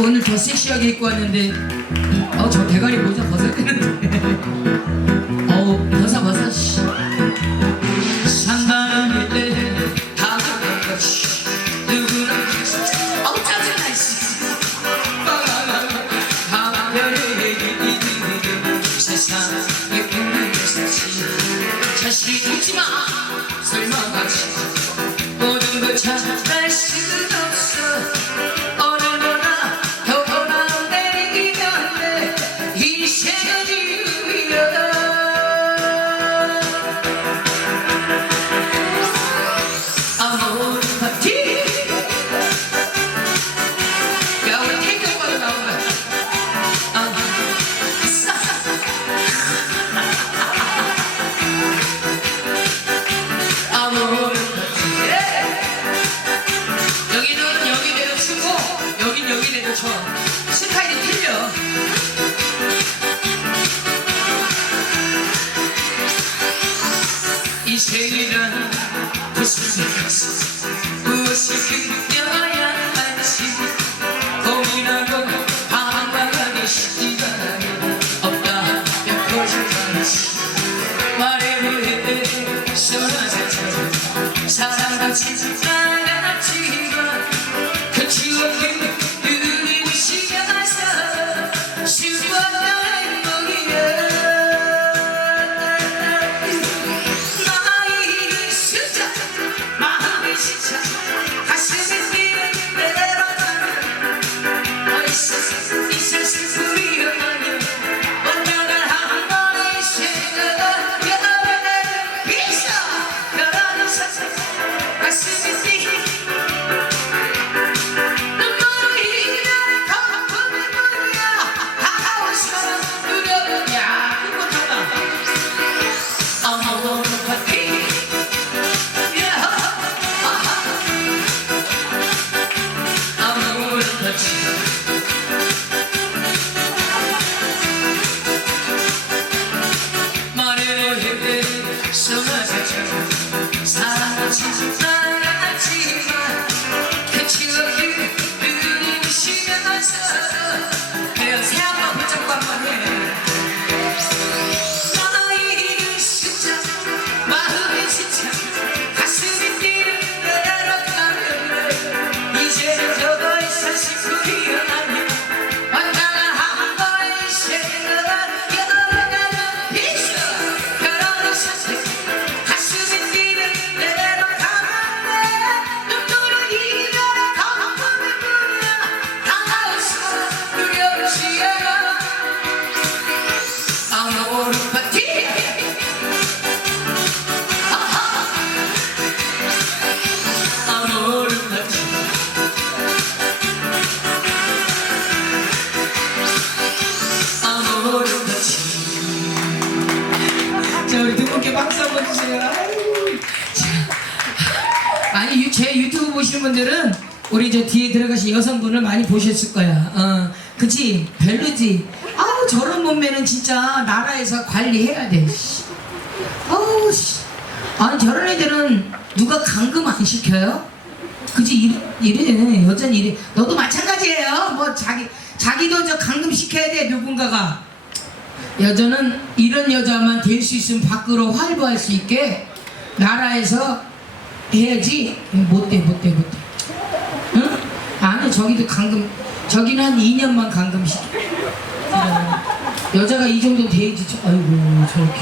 오늘 더 섹시하게 입고 왔는데 어 저 대가리 모자 벗어야 되는데 스타일이 틀려. 인생이란 무슨 것이 무엇이 그녀야 할지 고민하고 방황하기 시간이 없다 몇 거짓말이지. 말해보해 소나자처럼 사랑하지 않 자 우리 두 분께 박수 한번 주세요. 아니 유- 제 유튜브 보시는 분들은 우리 저 뒤에 들어가신 여성분을 많이 보셨을 거야. 어 그치? 별로지? 아우 저런 몸매는 진짜 나라에서 관리해야 돼 씨. 아우 씨. 아니 저런 애들은 누가 감금 안 시켜요? 그지 이래, 이래 여자는 이래 너도 마찬가지예요. 뭐 자기 자기도 저 감금 시켜야 돼 누군가가 여자는 이런 여자만 될 수 있으면 밖으로 활보할 수 있게 나라에서 해야지 못돼 못돼 못돼 응? 아니 저기도 감금 저기는 한 2년만 감금시켜 그래. 여자가 이 정도 돼야지 저- 아이고 저렇게